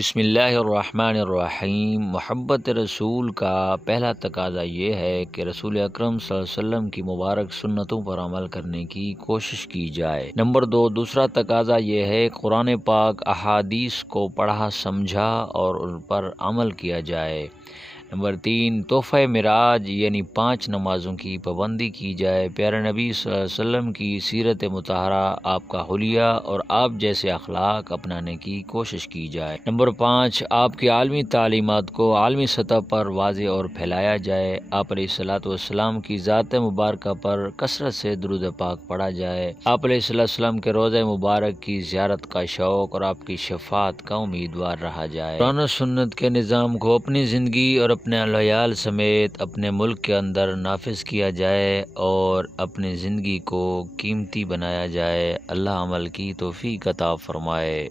बिस्मिल्लाहिर्रहमानिर्रहीम। मोहब्बत रसूल का पहला तकाज़ा ये है कि रसूल अकरम सल्लल्लाहु अलैहि वसल्लम की मुबारक सुन्नतों पर अमल करने की कोशिश की जाए। नंबर 2, दूसरा तकाज़ा ये है कुरान पाक अहादीस को पढ़ा समझा और उन पर अमल किया जाए। नंबर 3, तोहफ़ा मिराज यानी 5 नमाज़ों की पाबंदी की जाए। प्यारे नबी सल्लल्लाहु अलैहि वसल्लम की सीरत मुतहरा, आपका हुलिया और आप जैसे अखलाक अपनाने की कोशिश की जाए। नंबर 5, आपकी आलमी तालीमात को आलमी सतह पर वाज़े और फैलाया जाए। आप अलैहिस्सलातु वस्सलाम की ज़ात मुबारक पर कसरत से दुरूद पाक पढ़ा जाए। आप अलैहिस्सलातु वस्सलाम के रोज़े मुबारक की ज़ियारत का शौक़ और आपकी शफ़ाअत का उम्मीदवार रहा जाए। कुरान और सुन्नत के निज़ाम को अपनी ज़िंदगी और अपने अहल समेत अपने मुल्क के अंदर नाफिज किया जाए और अपनी ज़िंदगी को कीमती बनाया जाए। अल्लाह अमल की तौफ़ीक़ अता फ़रमाए।